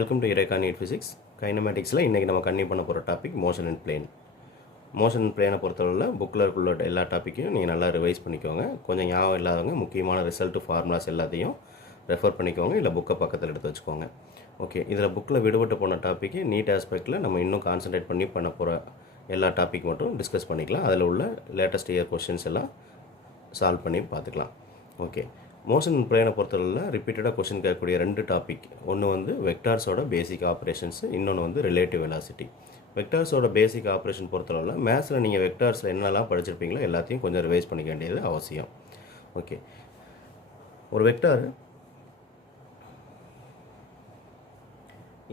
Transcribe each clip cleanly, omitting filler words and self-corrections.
Welcome to இரேகா NEET physics கைனமேட்டிக்ஸில் இன்றைக்கி நம்ம continue பண்ண போகிற topic motion and plane. Motion and பிளேனை பொறுத்தவரையில் புக்கில் உள்ள எல்லா டாப்பிக்கையும் நீங்கள் நல்லா ரிவைஸ் பண்ணிக்கோங்க. கொஞ்சம் ஞாபகம் இல்லாதவங்க முக்கியமான ரிசல்ட்டு ஃபார்முலாஸ் எல்லாத்தையும் ரெஃபர் பண்ணிக்கோங்க, இல்லை புக்கை பக்கத்தில் எடுத்து வச்சுக்கோங்க. ஓகே, இதில் புக்கில் விடுபட்டு போன டாப்பிக்கு நீட் ஆஸ்பெக்டில் நம்ம இன்னும் கான்சன்ட்ரேட் பண்ணி பண்ண போகிற எல்லா டாபிக் மட்டும் டிஸ்கஸ் பண்ணிக்கலாம். அதில் உள்ள லேட்டஸ்ட் இயர் கொஷின்ஸ் எல்லாம் சால்வ் பண்ணி பார்த்துக்கலாம். ஓகே, மோஷன் அண்ட் பிளேனை பொறுத்தவரையில் ரிப்பீட்டடாக கொஷின் கேட்கக்கூடிய ரெண்டு டாபிக், ஒன்று வந்து வெக்டார்ஸோட பேசிக் ஆப்ரேஷன்ஸ், இன்னொன்று வந்து ரிலேட்டிவ் வெலாசிட்டி. வெக்டார்ஸோட பேசிக் ஆப்ரேஷன் பொறுத்தளவில் மேத்ஸில் நீங்கள் வெக்டார்ஸில் என்னெல்லாம் படிச்சிருப்பீங்களோ எல்லாத்தையும் கொஞ்சம் ரிவைஸ் பண்ணிக்க வேண்டியது அவசியம். ஓகே, ஒரு வெக்டார்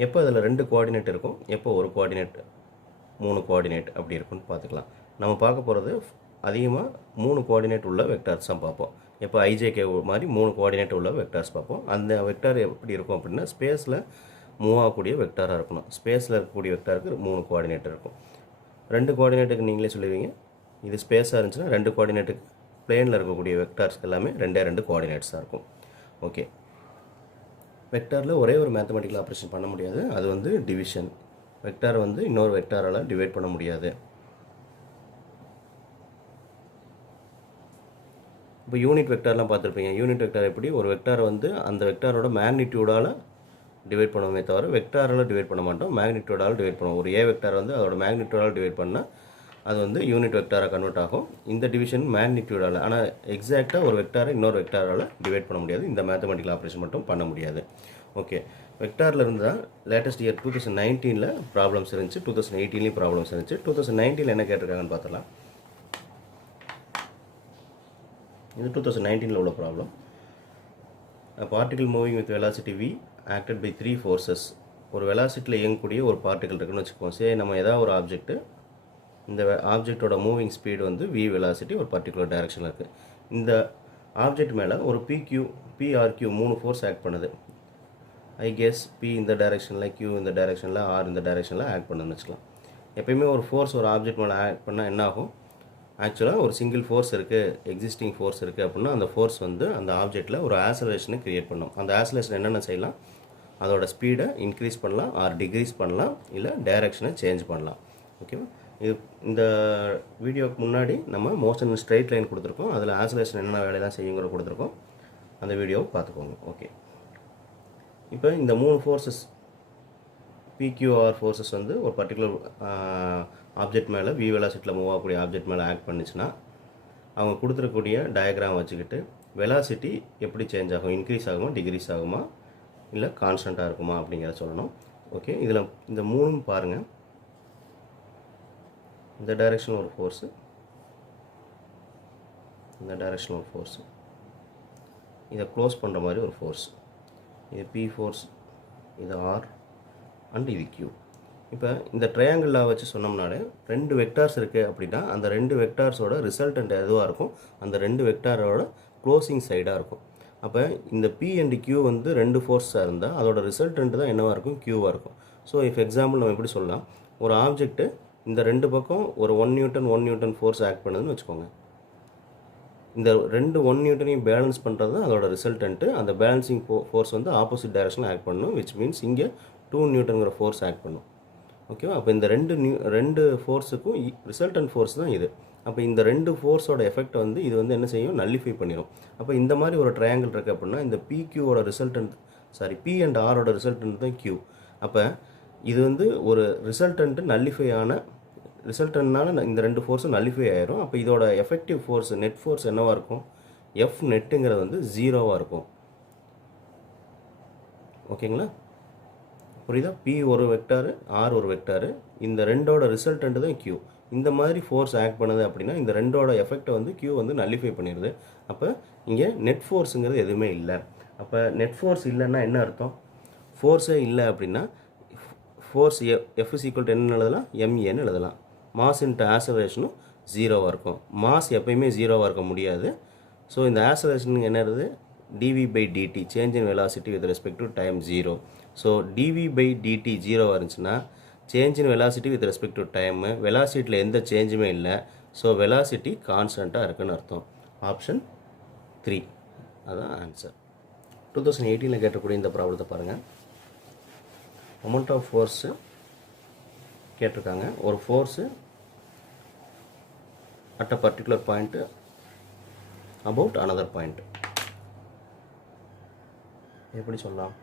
எப்போ அதில் 2 கோஆர்டினேட் இருக்கும், எப்போ ஒரு கோஆர்டினேட் 3 கோஆர்டினேட் அப்படி இருக்குன்னு பார்த்துக்கலாம். நம்ம பார்க்க போகிறது அதிகமாக 3 கோஆர்டினேட் உள்ள வெக்டார்ஸ் தான் பார்ப்போம். இப்போ ஐஜேகே மாதிரி 3 கோஆர்டினேட் உள்ள வெக்டார்ஸ் பார்ப்போம். அந்த வெக்டார் எப்படி இருக்கும் அப்படின்னா ஸ்பேஸில் மூவ் ஆகக்கூடிய வெக்டாராக இருக்கணும். ஸ்பேஸில் இருக்கக்கூடிய வெக்டாருக்கு 3 கோஆர்டினேட் இருக்கும். 2 கோஆர்டினேட்டுக்கு நீங்களே சொல்லுவீங்க, இது ஸ்பேஸாக இருந்துச்சுன்னா 2 கோஆர்டினேட்டுக்கு பிளேனில் இருக்கக்கூடிய வெக்டார்ஸ் எல்லாமே 2 கோஆர்டினேட்ஸாக இருக்கும். ஓகே, வெக்டாரில் ஒரே ஒரு மேத்தமெட்டிக்கல் ஆப்ரேஷன் பண்ண முடியாது, அது வந்து டிவிஷன். வெக்டார் வந்து இன்னொரு வெக்டாரால் டிவைட் பண்ண முடியாது. இப்போ யூனிட் வெக்டார்லாம் பார்த்துருப்பீங்க. யூனிட் வெக்டார் எப்படி, ஒரு வெக்டார் வந்து அந்த வெக்டாரோட மேக்னிடியூடால் டிவைட் பண்ணுவோமே தவிர வெக்டாரால் டிவைட் பண்ண மாட்டோம், மேக்னிடியூடால் டிவைட் பண்ணுவோம். ஒரு ஏ வெக்டார் வந்து அதோட மேக்னிடியூடால் டிவைட் பண்ணால் அது வந்து யூனிட் வெக்டாராக கன்வெர்ட் ஆகும். இந்த டிவிஷன் மேக்னிடியூடால், ஆனால் எக்ஸாக்டாக ஒரு வெக்டாரை இன்னொரு வெக்டாரால் டிவைட் பண்ண முடியாது. இந்த மேத்தமெட்டிக்கல் ஆப்ரேஷன் மட்டும் பண்ண முடியாது. ஓகே, வெக்டாரில் இருந்தால் லேட்டஸ்ட் இயர் 2019 ப்ராப்ளம்ஸ் இருந்துச்சு, 2018 ப்ராப்ளம்ஸ் இருந்துச்சு. 2019 என்ன கேட்டிருக்காங்கன்னு பார்த்துலாம். இது 2019 உள்ள problem. Particle moving with velocity v acted by 3 forces. ஒரு வெலாசிட்டியில் இயங்கக்கூடிய ஒரு பார்ட்டிகல் இருக்குன்னு வச்சுக்கோம். சரி, நம்ம ஏதாவது ஒரு ஆப்ஜெக்ட்டு, இந்த ஆப்ஜெக்டோட மூவிங் ஸ்பீடு வந்து v வெலாசிட்டி ஒரு பர்டிகுலர் டைரக்ஷனில் இருக்குது. இந்த ஆப்ஜெக்ட் மேலே ஒரு PRQ 3 ஃபோர்ஸ் ஆக்ட் பண்ணுது. ஐ கெஸ் P இந்த டைரெக்ஷனில், Q இந்த டைரெக்ஷனில், R இந்த டைரெக்ஷனில் ஆக்ட் பண்ணுன்னு வச்சுக்கலாம். எப்பயுமே ஒரு ஃபோர்ஸ் ஒரு ஆப்ஜெக்ட் மேலே ஆக்ட் பண்ணால் என்ன ஆகும், ஆக்சுவலாக ஒரு சிங்கிள் ஃபோர்ஸ் இருக்குது, எக்ஸிஸ்டிங் ஃபோர்ஸ் இருக்குது அப்படின்னா அந்த ஃபோர்ஸ் வந்து அந்த ஆப்ஜெக்டில் ஒரு ஆசலேஷனை க்ரியேட் பண்ணும். அந்த ஆசலேஷன் என்னென்ன செய்யலாம், அதோட ஸ்பீடை இன்க்ரீஸ் பண்ணலாம், ஆர் டிக்ரீஸ் பண்ணலாம், இல்லை டைரெக்ஷனை சேஞ்ச் பண்ணலாம். ஓகேவா, இது இந்த வீடியோக்கு முன்னாடி நம்ம மோஷன் ஸ்ட்ரைட் லைன் கொடுத்துருக்கோம், அதில் ஆசலேஷன் என்னென்ன வேலையெல்லாம் செய்யுங்கிற கொடுத்துருக்கோம். அந்த வீடியோவை பார்த்துக்கோங்க. ஓகே, இப்போ இந்த 3 ஃபோர்ஸஸ் PQR ஃபோர்ஸஸ் வந்து ஒரு பர்டிகுலர் ஆப்ஜெக்ட் மேலே v வெலாசிட்டியில் மூவ் ஆகக்கூடிய ஆப்ஜெக்ட் மேலே ஆக்ட் பண்ணிச்சுன்னா அவங்க கொடுத்துருக்கக்கூடிய டயக்ராம் வச்சுக்கிட்டு வெலாசிட்டி எப்படி சேஞ்ச் ஆகும், இன்க்ரீஸ் ஆகுமா, டிக்ரீஸ் ஆகுமா, இல்லை கான்ஸ்டண்ட்டாக இருக்குமா அப்படிங்கிறத சொல்லணும். ஓகே, இதில் இந்த 3 பாருங்கள். இந்த டைரெக்ஷனில் ஒரு ஃபோர்ஸு, இந்த டைரெக்ஷனில் ஒரு ஃபோர்ஸு, இதை க்ளோஸ் பண்ணுற மாதிரி ஒரு ஃபோர்ஸ், இது P ஃபோர்ஸ், இது R அண்ட் இது Q. இப்போ இந்த ட்ரையாங்கிளாக வச்சு சொன்னோம்னாலே 2 வெக்டார்ஸ் இருக்குது அப்படின்னா அந்த 2 வெக்டார்ஸோட ரிசல்டன்ட் எதுவாக இருக்கும், அந்த 2 வெக்டாரோட க்ளோசிங் சைடாக இருக்கும். அப்போ இந்த P அண்ட் Q வந்து 2 ஃபோர்ஸாக இருந்தால் அதோட ரிசல்டன்ட் தான் என்னவாக இருக்கும், Qவாக இருக்கும். ஸோ இஃப் எக்ஸாம்பிள் நம்ம எப்படி சொல்லலாம், ஒரு ஆப்ஜெக்ட்டு இந்த 2 பக்கம் ஒரு 1 நியூட்டன் ஃபோர்ஸ் ஆக்ட் பண்ணுதுன்னு வச்சுக்கோங்க. இந்த 2 1 நியூட்டனையும் பேலன்ஸ் பண்ணுறது தான் அதோட ரிசல்டன்ட்டு. அந்த பேலன்சிங் ஃபோர்ஸ் வந்து ஆப்போசிட் டைரக்ஷனில் ஆக்ட் பண்ணணும், விச் மீன்ஸ் இங்கே 2 நியூட்டனுங்கிற ஃபோர்ஸ் ஆக்ட் பண்ணும். ஓகேவா, அப்போ இந்த 2 ஃபோர்ஸுக்கும் ரிசல்டன்ட் ஃபோர்ஸ் தான் இது. அப்போ இந்த 2 ஃபோர்ஸோட எஃபெக்ட் வந்து இது வந்து என்ன செய்யும், நல்லிஃபை பண்ணிடும். அப்போ இந்த மாதிரி ஒரு ட்ரையாங்கிள் இருக்குது அப்படின்னா இந்த PQவோட ரிசல்டன்ட், P அண்ட் Rோட ரிசல்டன்ட் தான் Q. அப்போ இது வந்து ஒரு ரிசல்டன்ட் நல்லிஃபை ஆன ரிசல்டன்ட்னால இந்த 2 ஃபோர்ஸும் நல்லிஃபை ஆயிரும். அப்போ இதோட எஃபெக்டிவ் ஃபோர்ஸ், நெட் ஃபோர்ஸ் என்னவாக இருக்கும், F நெட்டுங்கிறது வந்து 0வாக இருக்கும். ஓகேங்களா, புரியுதா? P ஒரு வெக்டாரு, R ஒரு வெக்டாரு, இந்த 2ஓட ரிசல்டன்ட் தான் Q. இந்த மாதிரி ஃபோர்ஸ் ஆக்ட் பண்ணுது அப்படின்னா இந்த 2ஓட எஃபெக்டை வந்து Q வந்து நல்லிஃபை பண்ணிடுது. அப்போ இங்கே நெட் ஃபோர்ஸுங்கிறது எதுவுமே இல்லை. அப்போ நெட் ஃபோர்ஸ் இல்லைன்னா என்ன அர்த்தம், ஃபோர்ஸே இல்லை அப்படின்னா ஃபோர்ஸ் F = என்ன எழுதலாம், MAன்னு எழுதலாம். மாஸ் இன்ட்டு ஆசலேஷனும் 0வாக இருக்கும். மாஸ் எப்பயுமே 0வாக இருக்க முடியாது. ஸோ இந்த ஆசலேஷனுக்கு என்ன இருக்குது, dv/dt change in velocity with respect to time 0. So dv/dt 0வாக இருந்துச்சுன்னா change in velocity with respect to time, வெலாசிட்டியில் எந்த சேஞ்சுமே இல்லை. ஸோ வெலாசிட்டி கான்ஸ்டண்ட்டாக இருக்குன்னு அர்த்தம். ஆப்ஷன் 3 அதான் ஆன்சர். 2018 கேட்டக்கூடிய இந்த ப்ராப்ளத்தை பாருங்கள். மொமெண்ட் ஆஃப் ஃபோர்ஸு கேட்டிருக்காங்க. ஒரு force at a particular point about another point. எப்படி சொல்லலாம்?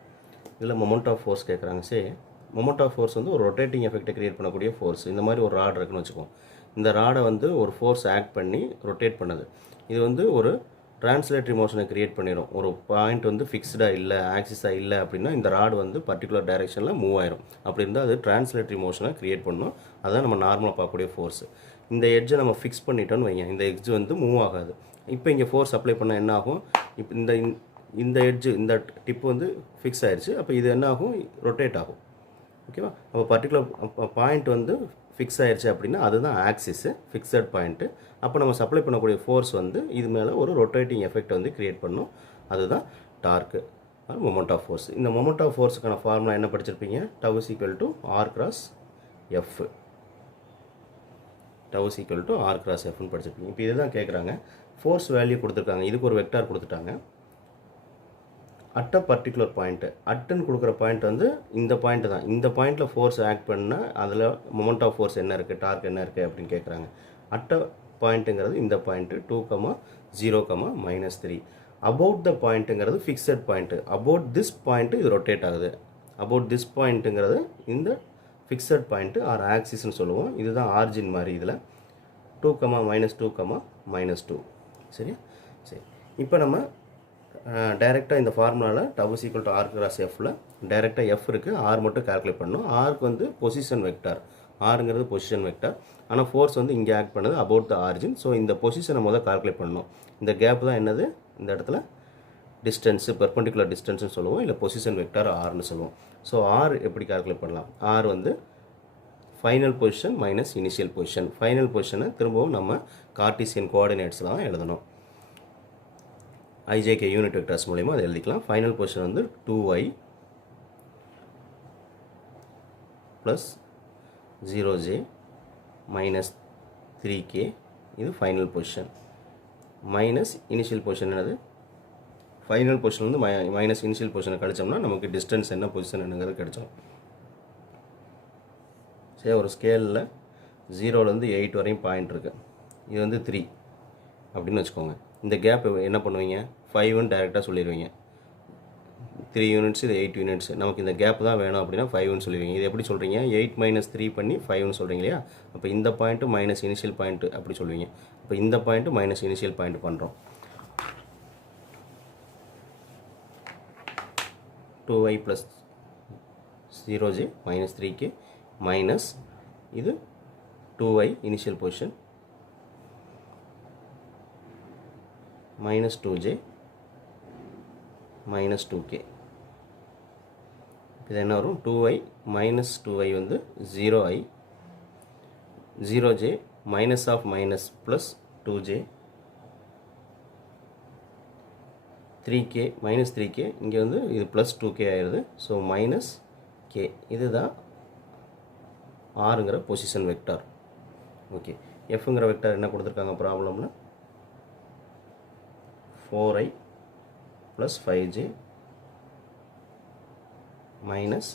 இதில் மொமெண்ட் ஆஃப் ஃபோர்ஸ் கேட்குறாங்க. சரி, மொமெண்ட் ஆஃப் ஃபோர்ஸ் வந்து ஒரு ரொட்டேட்டிங் எஃபெக்டை க்ரியேட் பண்ணக்கூடிய ஃபோர்ஸ். இந்த மாதிரி ஒரு ராட் இருக்குன்னு வச்சுக்கோம். இந்த ராடை வந்து ஒரு ஃபோர்ஸ் ஆக்ட் பண்ணி ரொட்டேட் பண்ணுது. இது வந்து ஒரு டிரான்ஸ்லேட்டரி மோஷனை க்ரியேட் பண்ணிடும். ஒரு பாயிண்ட் வந்து ஃபிக்ஸ்டாக இல்லை, ஆக்சிஸாக இல்லை அப்படின்னா இந்த ராடு வந்து பர்டிகுலர் டைரெக்ஷனில் மூவ் ஆயிரும். அப்படி இருந்தால் அது டிரான்ஸ்லேட்டரி மோஷனை க்ரியேட் பண்ணணும். அதான் நம்ம நார்மலாக பார்க்கக்கூடிய ஃபோர்ஸ். இந்த எட்ஜை நம்ம ஃபிக்ஸ் பண்ணிட்டோன்னு வைங்க, இந்த எட்ஜ் வந்து மூவ் ஆகாது. இப்போ இங்கே ஃபோர்ஸ் அப்ளை பண்ணால் என்ன ஆகும்? இப்போ இந்த எட்ஜு, இந்த டிப்பு வந்து ஃபிக்ஸ் ஆயிடுச்சு. அப்போ இது என்ன ஆகும்? ரொட்டேட் ஆகும். ஓகேவா? அப்போ பர்டிகுலர் பாயிண்ட் வந்து ஃபிக்ஸ் ஆயிடுச்சு அப்படின்னா அதுதான் ஆக்சிஸு, ஃபிக்ஸட் பாயிண்ட்டு. அப்போ நம்ம சப்ளை பண்ணக்கூடிய ஃபோர்ஸ் வந்து இது மேலே ஒரு ரொட்டேட்டிங் எஃபெக்ட் வந்து க்ரியேட் பண்ணும். அதுதான் டார்க்கு, மொமெண்ட் ஆஃப் ஃபோர்ஸ். இந்த மொமெண்ட் ஆஃப் ஃபோர்ஸுக்கான ஃபார்முலா என்ன படிச்சிருப்பீங்க? Tau is equal to r cross f. Tau is equal to r cross எஃப்னு படிச்சிருப்பீங்க. இப்போ இதுதான் கேட்குறாங்க. ஃபோர்ஸ் வேல்யூ கொடுத்துருக்காங்க. இதுக்கு ஒரு வெக்டார் கொடுத்துட்டாங்க. அட் அ பர்டிகுலர் பாயிண்ட்டு, அட்டுன்னு கொடுக்குற பாயிண்ட் வந்து இந்த பாயிண்ட் தான். இந்த பாயிண்ட்டில் ஃபோர்ஸ் ஆக்ட் பண்ணால் அதில் மொமெண்ட் ஆஃப் ஃபோர்ஸ் என்ன இருக்குது, டார்க் என்ன இருக்குது அப்படின்னு கேட்குறாங்க. அட் அ பாயிண்ட்டுங்கிறது இந்த பாயிண்ட்டு 2,0, -3. அபவுட் த பாயிண்ட்டுங்கிறது fixed point. About this point இது ரொட்டேட் ஆகுது. அபவுட் திஸ் பாயிண்ட்டுங்கிறது இந்த ஃபிக்ஸட் பாயிண்ட்டு ஆர் ஆக்சிஸ்ன்னு சொல்லுவோம். இதுதான் ஆர்ஜின் மாதிரி. இதில் 2, -2, சரியா? சரி, இப்போ நம்ம டைரெக்டாக இந்த ஃபார்முலாவில் tau is equal to r cross எஃப்பில் டைரெக்டாக எஃப் இருக்குது, ஆர் மட்டும் கால்குலேட் பண்ணணும். ஆருக்கு வந்து பொசிஷன் வெக்டார், ஆருங்கிறது பொசிஷன் வெக்டார். ஆனால் ஃபோர்ஸ் வந்து இங்கே ஆக்ட் பண்ணுது அபவுட் த ஆரிஜின். ஸோ இந்த பொசிஷனை முதல் கால்குலேட் பண்ணணும். இந்த கேப் தான் என்னது? இந்த இடத்துல டிஸ்டன்ஸு, பெர்பெண்டிகுலர் டிஸ்டன்ஸ்னு சொல்லுவோம், இல்லை பொசிஷன் வெக்டார் ஆர்னு சொல்லுவோம். ஸோ ஆர் எப்படி கால்குலேட் பண்ணலாம்? ஆர் வந்து final position minus initial position. Final பொசிஷனை திரும்பவும் நம்ம கார்ட்டீசியன் கோஆர்டினேட்ஸில் தான் எழுதணும். ஐஜேகே யூனிட் வெக்டர்ஸ் மூலமா அதை எழுதிக்கலாம். ஃபைனல் பொசிஷன் வந்து 2y plus 0j minus 3k. இது final position. Minus initial position என்னது? ஃபைனல் பொசிஷன் வந்து மைனஸ் இனிஷியல் பொசிஷனை கழிச்சோம்னா நமக்கு டிஸ்டன்ஸ் என்ன பொசிஷன் என்னங்கிறது கிடைச்சோம். சரி, ஒரு ஸ்கேலில் 0லேருந்து 8 வரையும் பாயிண்ட் இருக்குது. இது வந்து 3 அப்படின்னு வச்சுக்கோங்க. இந்த கேப் என்ன பண்ணுவீங்க? 5ன்னு டைரெக்டாக சொல்லிடுவீங்க. 3 யூனிட்ஸ், இது 8 யூனிட்ஸ். நமக்கு இந்த கேப் தான் வேணும் அப்படின்னா 5ன்னு சொல்லுவீங்க. இது எப்படி சொல்கிறீங்க? 8 - 3 பண்ணி 5ன்னு சொல்கிறீங்க இல்லையா? அப்போ இந்த பாயிண்ட்டு மைனஸ் இனிஷியல் பாயிண்ட்டு அப்படி சொல்லுவீங்க. இப்போ இந்த பாயிண்ட்டு மைனஸ் இனிஷியல் பாயிண்ட் பண்ணுறோம். 2y plus 0j minus 3k minus இது 2y initial position minus 2j minus 2k. இது என்ன வரும்? 2y minus 2y வந்து 0i, 0j minus of minus plus 2j, 3k minus 3k இங்கே வந்து இது plus 2k ஆயிடுது. So minus k. இதுதான் ஆறுங்கிற பொசிஷன் வெக்டார். ஓகே, எஃப்ங்கிற வெக்டார் என்ன கொடுத்துருக்காங்க ப்ராப்ளமில்? 4i plus 5j minus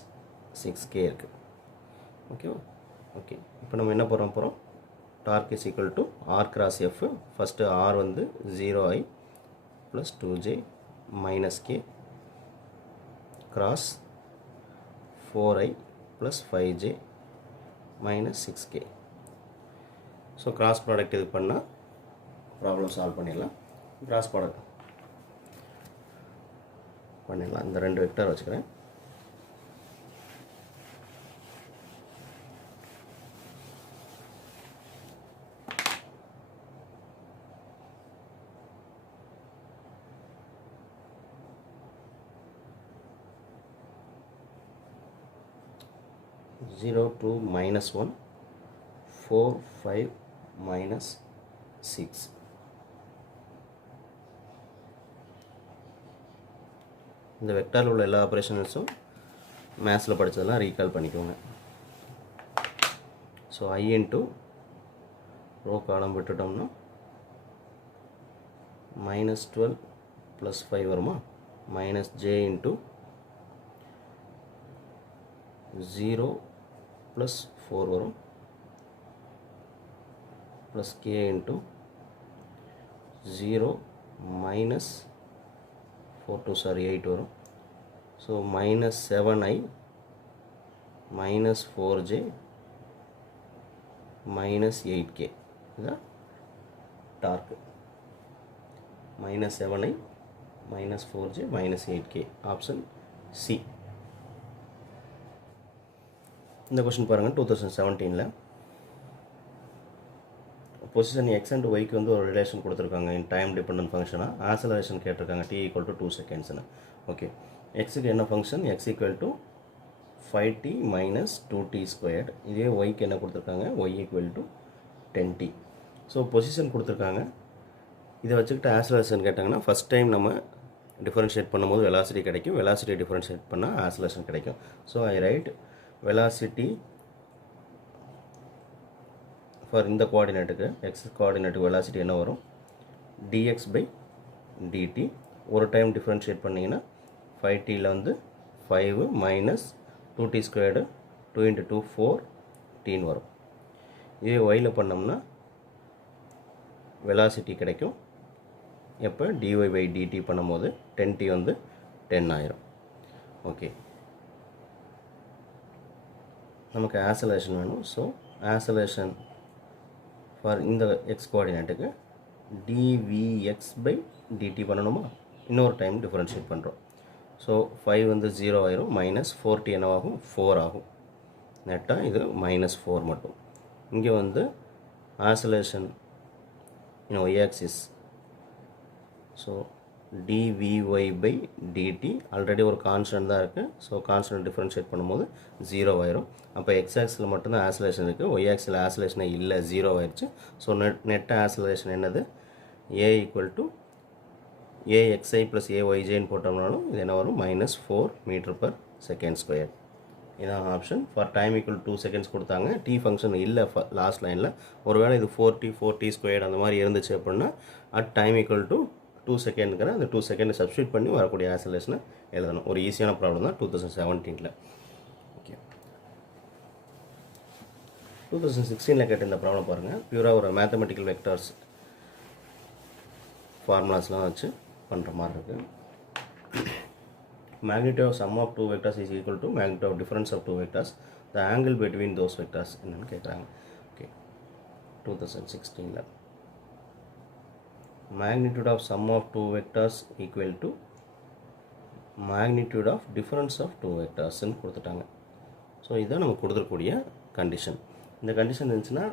6k இருக்குது. ஓகேவா? ஓகே, இப்போ நம்ம என்ன போகிறோம்? Torque is equal to r cross F. First r வந்து 0i plus 2j minus k cross 4i plus 5j minus 6k. So cross product இது பண்ணால் ப்ராப்ளம் சால்வ் பண்ணிடலாம். கிராஸ் ப்ராடக்ட் பண்ணிடலாம். இந்த ரெண்டு வெக்டார் வச்சுக்கிறேன். Zero to minus 1, 4, 5, minus 6. இந்த வெக்டாரில் உள்ள எல்லா ஆப்ரேஷன்ஸும் மேத்ஸில் படித்ததெல்லாம் ரீகால் பண்ணிக்கோங்க. So I into row column விட்டுட்டோம்னா -12 + 5 வருமா? -j இன்ட்டு 0 + 4 வரும் plus k into 0 minus 4 2 sorry 8 வரும். So minus 7i minus 4j minus 8k இதுதான் torque. Minus 7i minus 4j minus 8k option C. இந்த கொஸ்டின் பாருங்கள் 2017 பொசிஷன் எக்ஸ் அண்ட் ஒய்க்கு வந்து ஒரு ரிலேஷன் கொடுத்துருக்காங்க இன் டைம் டிபெண்டன்ட் ஃபங்க்ஷனாக ஆசலரேஷன் கேட்டிருக்காங்க t = 2 செகண்ட்ஸ்னு. ஓகே, எக்ஸுக்கு என்ன function x = 5t minus 2t². இதே ஒய்க்கு என்ன கொடுத்துருக்காங்க y = 10t. ஸோ பொசிஷன் கொடுத்துருக்காங்க. இதை வச்சுக்கிட்டு ஆசலரேஷன் கேட்டாங்கன்னா ஃபஸ்ட் டைம் நம்ம டிஃபரன்ஷியேட் பண்ணும்போது வெலாசிட்டி கிடைக்கும், வெலாசிட்டி டிஃபரன்ஷியேட் பண்ணால் ஆசலரேஷன் கிடைக்கும். So I right velocity for இந்த கோஆர்டினேட்டுக்கு எக்ஸ் கோஆர்டினேட்டுக்கு வெலாசிட்டி என்ன வரும் dx/dt. ஒரு டைம் டிஃபரன்ஷியேட் பண்ணிங்கன்னா 5tயில் வந்து 5 மைனஸ் 2t², 2 × 2 4t வரும். இதே ஒயில் பண்ணோம்னா வெலாசிட்டி கிடைக்கும். எப்போ dy/dt பண்ணும்போது 10t வந்து 10 ஆயிரும். ஓகே, நமக்கு ஆசலேஷன் வேணும். ஸோ ஆசலேஷன் ஃபார் இந்த எக்ஸ் கோஆர்டினேட்டுக்கு dvx/dt பண்ணணுமா, இன்னொரு டைம் டிஃபரன்ஷியேட் பண்ணுறோம். ஸோ 5 வந்து 0 ஆயிரும், மைனஸ் 4t என்னவாகும் 4 ஆகும். நெட்டாக இது மைனஸ் 4 மட்டும். இங்கே வந்து ஆசலேஷன் இன் y axis. So dvy/dt already ஒரு கான்ஸ்டன்ட் தான் இருக்குது. ஸோ கான்ஸ்டன்ட் டிஃபரன்ஷியேட் பண்ணும்போது 0 ஆயிரும். அப்போ x ஆக்சில் மட்டும்தான் ஆசலேஷன் இருக்குது, y ஆக்சில் ஆசலேஷனே இல்லை, 0 ஆயிடுச்சு. ஸோ நெட் ஆசலேஷன் என்னது a = axi + ayjன்னு போட்டோம்னாலும் இது என்ன வரும் -4 m/s². இதான் ஆப்ஷன். ஃபார் டைம் = 2 செகண்ட்ஸ் கொடுத்தாங்க, t ஃபங்க்ஷன் இல்லை லாஸ்ட் லைனில். ஒருவேளை இது 4t² அந்த மாதிரி இருந்துச்சு அப்படின்னா அட் டைம் = 2 செகண்டுங்கிற அந்த 2 செகண்டை சப்ஸ்டியூட் பண்ணி வரக்கூடிய ஆசலேஷனை எழுதணும். ஒரு ஈஸியான ப்ராப்ளம் தான் 2017. ஓகே, 2016 கேட்ட இந்த ப்ராப்ளம் பாருங்கள். பியூராக ஒரு மேத்தமெட்டிக்கல் வெக்டார்ஸ் ஃபார்முலாஸ்லாம் வச்சு பண்ணுற மாதிரி இருக்குது. magnitude of sum of two vectors is equal to magnitude of difference of two vectors. The angle between those vectors என்னன்னு கேட்குறாங்க. Okay, 2016 magnitude of sum of two vectors equal to magnitude of difference of two vectors ன்னு கொடுத்துட்டாங்க. So இதான் நம்ம கொடுத்துருக்கூடிய condition. இந்த condition இருந்துச்சுன்னா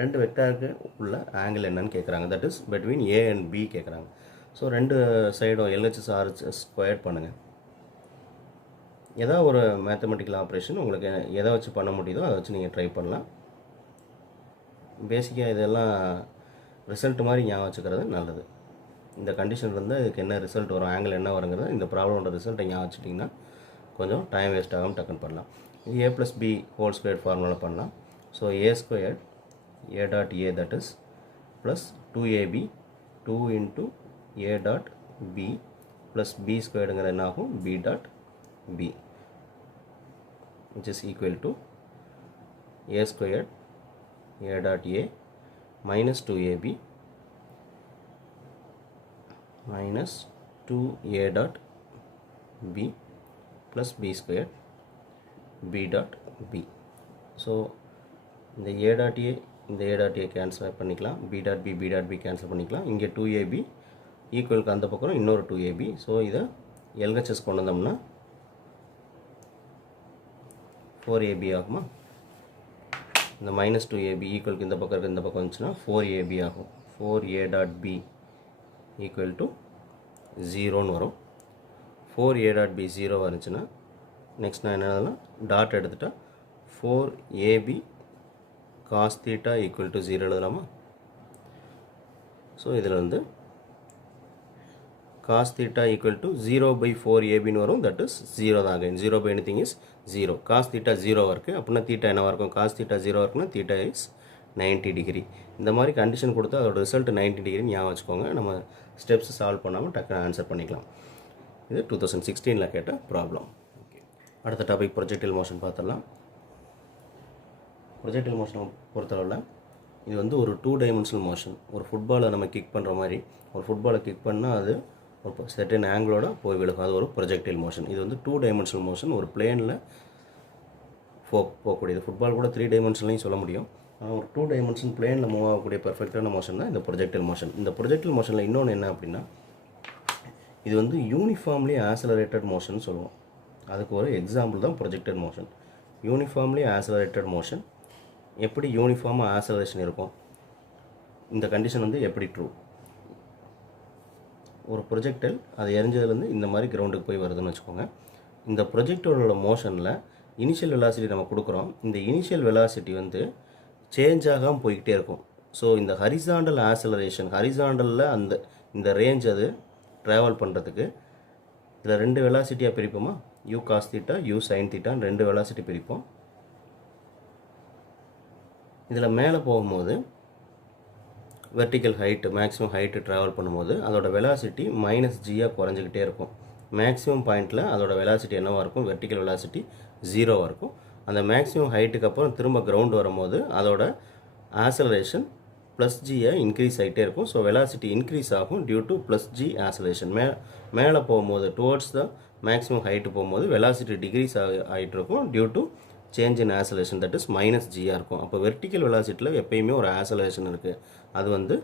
ரெண்டு வெக்டாருக்கு உள்ள ஆங்கிள் என்னன்னு கேட்குறாங்க. That is between a and b கேட்குறாங்க. ஸோ ரெண்டு சைடும் LHS RHS ஸ்கொயர் பண்ணுங்கள். ஏதாவது ஒரு மேத்தமெட்டிக்கல் ஆப்ரேஷன் உங்களுக்கு எதை வச்சு பண்ண முடியுதோ அதை வச்சு நீங்கள் ட்ரை பண்ணலாம். பேசிக்காக இதெல்லாம் ரிசல்ட் மாதிரி ஞாபகம் வச்சுக்கிறது நல்லது. இந்த கண்டிஷன்லேருந்து இதுக்கு என்ன ரிசல்ட் வரும், ஆங்கிள் என்ன வருங்கிறது இந்த ப்ராப்ளமோட ரிசல்ட்டை ஞாபகம் வச்சுட்டிங்கன்னா கொஞ்சம் டைம் வேஸ்ட் ஆகாமல் டக்குன்னு பண்ணலாம். இது a+b² ஃபார்முலா பண்ணலாம். So a² a.a that is plus 2ab 2 × a.b plus b² என்ன ஆகும் b.b which is equal to a² a.a minus 2ab minus 2a.b plus b² b.b. So இந்த a.a இந்த a.a கேன்சல் பண்ணிக்கலாம், b.b கேன்சல் பண்ணிக்கலாம். இங்கே 2ab ஈக்குவலுக்கு அந்த பக்கம் இன்னொரு 2ab. ஸோ இதை LHS கொண்டு வந்தோம்னா 4ab ஆகுமா. இந்த மைனஸ் 2ab ஈக்குவலுக்கு இந்த பக்கம் இந்த பக்கம் வந்துச்சுன்னா 4ab ஆகும். 4a.b ஈக்குவல் டு 0ன்னு வரும். 4a.b 0 வந்துச்சுன்னா நெக்ஸ்ட் நான் என்ன டாட் எடுத்துட்டா 4ab cos θ ஈக்குவல் டு 0 எழுதலாமா. ஸோ இதில் வந்து cos θ ஈக்குவல் டு 0/4ab வரும். தட் இஸ் 0 தான். Again 0/anything is 0. cos θ 0 இருக்குது அப்படின்னா θ என்னவாக இருக்கும், cos θ 0 இருக்குன்னா θ is 90 டிகிரி. இந்த மாதிரி கண்டிஷன் கொடுத்து அதோட ரிசல்ட் 90 டிகிரி ஞாபகம் வச்சுக்கோங்க. நம்ம ஸ்டெப்ஸ் சால்வ் பண்ணாமல் டக்குன்னு ஆன்சர் பண்ணிக்கலாம். இது 2016 கேட்ட ப்ராப்ளம். ஓகே, அடுத்த டாபிக் ப்ரொஜெக்டைல் மோஷன் பார்த்துடலாம். ப்ரொஜெக்டைல் மோஷனை பொறுத்தளவில் இது வந்து ஒரு 2 டைமென்ஷனல் மோஷன். ஒரு ஃபுட்பாலை நம்ம கிக் பண்ணுற மாதிரி ஒரு ஃபுட்பாலை கிக் பண்ணால் அது ஒரு செர்டன் ஆங்கிளோட போய் விழுகும். அது ஒரு ப்ரொஜெக்டைல் மோஷன். இது வந்து 2 டைமென்ஷனல் மோஷன். ஒரு பிளேனில் போகக்கூடியது. ஃபுட்பால் கூட 3 டைமென்ஷன்லையும் சொல்ல முடியும். ஆனால் ஒரு 2 டைமென்ஷன் பிளேனில் மூவ் ஆகக்கூடிய பெர்ஃபெக்டான மோஷன் தான் இந்த ப்ரொஜெக்டைல் மோஷன். இந்த ப்ரொஜெக்டைல் மோஷனில் இன்னொன்று என்ன அப்படின்னா, இது வந்து யூனிஃபார்ம்லி ஆக்ஸலரேட்டட் மோஷன் சொல்லுவோம். அதுக்கு ஒரு எக்ஸாம்பிள் தான் projected motion. Uniformly accelerated motion எப்படி யூனிஃபார்மாக ஆக்ஸலரேஷன் இருக்கும், இந்த கண்டிஷன் வந்து எப்படி ட்ரூ? ஒரு ப்ரொஜெக்டைல் அது எரிஞ்சதுலேருந்து இந்த மாதிரி கிரவுண்டுக்கு போய் வருதுன்னு வச்சுக்கோங்க. இந்த ப்ரொஜெக்டரோட மோஷனில் இனிஷியல் வெலாசிட்டி நம்ம கொடுக்குறோம். இந்த இனிஷியல் வெலாசிட்டி வந்து சேஞ்ச் ஆகாமல் போய்கிட்டே இருக்கும். ஸோ இந்த ஹரிசாண்டல் ஆக்ஸலரேஷன், ஹரிசாண்டலில் இந்த ரேஞ்ச் அது ட்ராவல் பண்ணுறதுக்கு இதில் 2 வெலாசிட்டியாக பிரிப்போமா, u cos theta u sine தீட்டான்னு 2 வெலாசிட்டி பிரிப்போம். இதில் மேலே போகும்போது vertical height maximum height travel பண்ணும்போது அதோட வெலாசிட்டி -gயாக குறைஞ்சிக்கிட்டே இருக்கும். மேக்ஸிமம் பாயிண்டில் அதோட வெலாசிட்டி என்னவாக இருக்கும், வெர்டிக்கல் வெலாசிட்டி 0வாக இருக்கும். அந்த மேக்ஸிமம் ஹைட்டுக்கு அப்புறம் திரும்ப கிரவுண்ட் வரும்போது அதோட ஆக்ஸலரேஷன் +gயை இன்க்ரீஸ் ஆகிட்டே இருக்கும். ஸோ வெலாசிட்டி இன்க்ரீஸ் ஆகும் டியூ டு +g ஆக்ஸலரேஷன். மேலே போகும்போது டுவர்ட்ஸ் த மேக்ஸிமம் ஹைட்டு போகும்போது வெலாசிட்டி டிக்ரீஸ் ஆகிட்டு இருக்கும் due to change in acceleration, that is -gயாக இருக்கும். அப்போ வெர்டிக்கல் வெலாசிட்டியில் எப்பயுமே ஒரு ஆக்ஸலரேஷன் இருக்குது. அது வந்து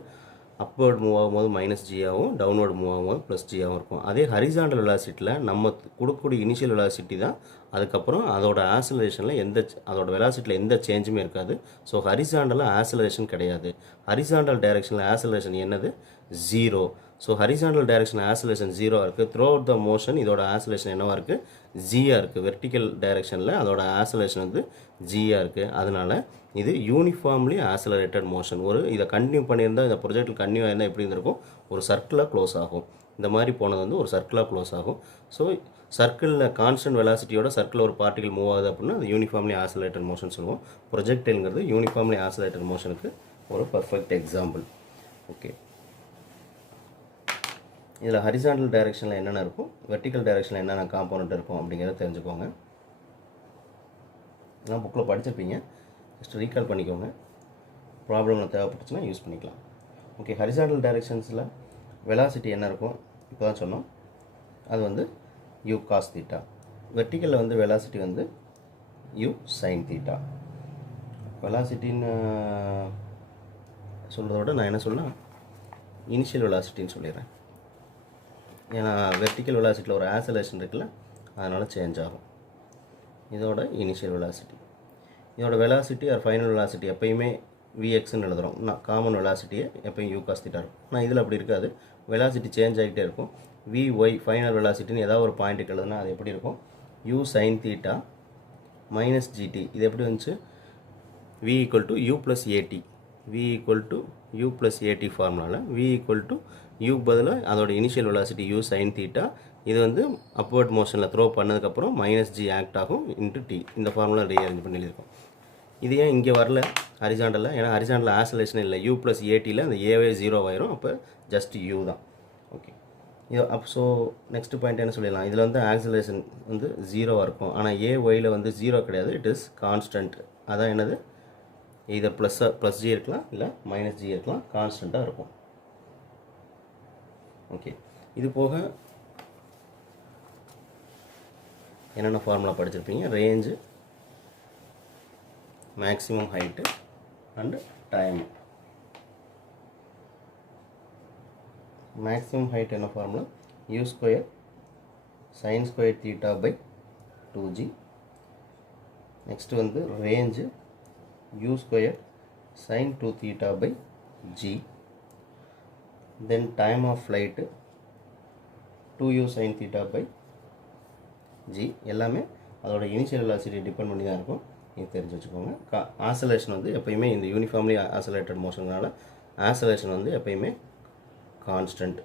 அப்வர்ட் மூவ் ஆகும்போது -gயாகவும் டவுன்வர்ட் மூவ் ஆகும்போது +gயாகவும் இருக்கும். அதே ஹரிசாண்டல் வெலாசிட்டியில் நம்ம கொடுக்கக்கூடிய இனிஷியல் வெலாசிட்டி தான், அதுக்கப்புறம் அதோட ஆக்ஸலரேஷனில் அதோட வெலாசிட்டியில் எந்த சேஞ்சுமே இருக்காது. ஸோ ஹரிசாண்டலில் ஆக்ஸலரேஷன் கிடையாது. ஹரிசாண்டல் டைரெக்ஷனில் ஆக்ஸலரேஷன் என்னது, 0. ஸோ ஹரிசாண்டல் டைரெக்ஷன் ஆக்ஸலரேஷன் 0 இருக்குது. த்ரூ அவுட் த மோஷன் இதோட ஆக்ஸலரேஷன் என்னவாக இருக்குது, ஜியாக இருக்குது. வெர்டிக்கல் டைரெக்ஷனில் அதோட ஆக்ஸலரேஷன் வந்து ஜியாக இருக்குது. அதனால் இது யூனிஃபார்ம்லி ஆக்ஸலரேட்டட் மோஷன். இதை கண்டினியூ பண்ணியிருந்தால், இந்த ப்ரொஜெக்டில் கண்டினியூ ஆயிருந்தால் எப்படி இருந்திருக்கும், ஒரு சர்க்கிளாக க்ளோஸ் ஆகும். இந்த மாதிரி போனது வந்து ஒரு சர்க்கிளாக க்ளோஸ் ஆகும். ஸோ சர்க்கிளில் கான்ஸ்டன்ட் வெலாசிட்டியோட சர்க்கிளில் ஒரு பார்ட்டிகல் மூவ் ஆகுது அப்படின்னா அது யூனிஃபார்ம்லி ஆக்ஸலரேட்டட் மோஷன் சொல்லுவோம். ப்ரொஜெக்டைல்ங்கிறது யூனிஃபார்ம்லி ஆக்ஸலரேட்டட் மோஷனுக்கு ஒரு பர்ஃபெக்ட் எக்ஸாம்பிள். ஓகே, இதில் ஹரிசாண்டல் டைரெக்ஷனில் என்னென்ன இருக்கும், வெர்டிக்கல் டைரெக்ஷனில் என்னென்ன காம்போனண்ட் இருக்கும் அப்படிங்கிறத தெரிஞ்சுக்கோங்க. இதெல்லாம் புக்கில் படிச்சிருப்பீங்க, ஜஸ்ட் ரீகால் பண்ணிக்கோங்க. ப்ராப்ளமில் தேவைப்பட்டுச்சுன்னா யூஸ் பண்ணிக்கலாம். ஓகே, ஹரிசாண்டல் டைரெக்ஷன்ஸில் வெலாசிட்டி என்ன இருக்கும் இப்போ தான் சொன்னோம், அது வந்து யூ காஸ் தீட்டா. வெர்டிக்கலில் வந்து வெலாசிட்டி வந்து யூ சைன் தீட்டா. வெலாசிட்டின்னு சொல்கிறத விட நான் என்ன சொல்லலாம், இனிஷியல் வெலாசிட்டின்னு சொல்லிடுறேன். ஏன்னா வெர்டிக்கல் வெலாசிட்டியில் ஒரு ஆக்ஸலரேஷன் இருக்குல்ல, அதனால் சேஞ்ச் ஆகும். இதோட இனிஷியல் வெலாசிட்டி, இதோட வெலாசிட்டி ஆர் ஃபைனல் வெலாசிட்டி எப்பயுமே Vxன்னு எழுதுகிறோம். நான் காமன் வெலாசிட்டியை எப்பயும் யூ காஸ் தீட்டா இருக்கும். ஆனால் இதில் அப்படி இருக்காது, வெலாசிட்டி சேஞ்ச் ஆகிட்டே இருக்கும். Vy ஃபைனல் வெலாசிட்டின்னு ஏதாவது ஒரு பாயிண்ட்டுக்கு எழுதுனா அது எப்படி இருக்கும், யூ சைன் தீட்டா -gt. இது எப்படி வந்துச்சு, V = u + at. V = u + at ஃபார்முலாவில் V = u பதிலாக அதோட initial velocity u sine theta. இது வந்து அப்வர்ட் மோஷனில் த்ரோ பண்ணதுக்கப்புறம் -g ஆக்ட் ஆகும் × t. இந்த ஃபார்முலா ரீஅரேஞ்ச் பண்ணி எழுதியிருக்கோம். இது ஏன் இங்கே வரல ஹரிசாண்டலில், ஏன்னா ஹரிசாண்டலில் ஆக்ஸலரேஷன் இல்லை. u + atயில் அந்த ஏவே 0 ஆயிரும். அப்போ ஜஸ்ட் u தான். ஓகே, இது ஸோ நெக்ஸ்ட் பாயிண்ட் என்ன சொல்லிடலாம், இதில் வந்து ஆக்ஸலரேஷன் வந்து 0வாக இருக்கும். ஆனால் ஏஒயில் வந்து 0 கிடையாது, இட் இஸ் கான்ஸ்டன்ட். அதான் என்னது, இதை +g இருக்கலாம், இல்லை -g இருக்கலாம், கான்ஸ்டண்ட்டாக இருக்கும். ஓகே, இது போக என்னென்ன ஃபார்முலா படிச்சிருப்பீங்க, range, maximum height and time. Maximum height என்ன formula, u² sin² θ/ 2g. Next வந்து range u² sin 2θ/ g. Then time of flight 2u sin θ/ g. எல்லாமே அதோட இனிஷியல் வெலாசிட்டி டிபெண்ட் பண்ணி தான் இருக்கும், இது தெரிஞ்சு வச்சுக்கோங்க. ஆக்ஸலரேஷன் வந்து எப்பயுமே இந்த யூனிஃபார்ம்லி ஆக்ஸலரேட்டட் மோஷனால ஆக்ஸலரேஷன் வந்து எப்பயுமே கான்ஸ்டன்ட்.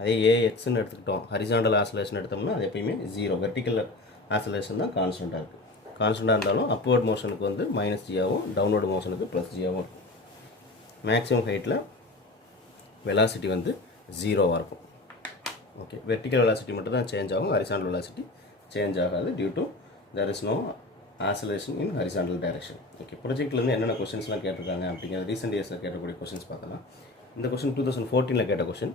அதே AXன்னு எடுத்துக்கிட்டோம், ஹரிசாண்டல் ஆக்ஸலரேஷன் எடுத்தோம்னா அது எப்பயுமே 0. வெர்டிக்கல் ஆக்ஸலரேஷன் தான் கான்ஸ்டண்ட்டாக இருக்குது. கான்ஸ்டண்ட்டாக இருந்தாலும் அப்வர்ட் மோஷனுக்கு வந்து -gயாகவும் டவுன்வர்ட் மோஷனுக்கு +gயாகவும் இருக்கும். மேக்ஸிமம் ஹைட்டில் வெலாசிட்டி வந்து 0வாக இருக்கும். ஓகே, வெர்டிக்கல் வெலாசிட்டி மட்டும் தான் சேஞ்ச் ஆகும், ஹரிசாண்டல் வெலாசிட்டி சேஞ்ச் ஆகாது due to there is no acceleration in horizontal direction. Okay, ப்ரொஜெக்ட்லேருந்து என்னென்ன கொஷின்ஸ்லாம் கேட்டிருக்காங்க அப்படிங்கிறது ரீசெண்ட் இயர்ஸில் கேட்டக்கூடிய கொஷின்ஸ் பார்த்தலாம். இந்த கொஷின் 2014 கேட்ட கொஷின்.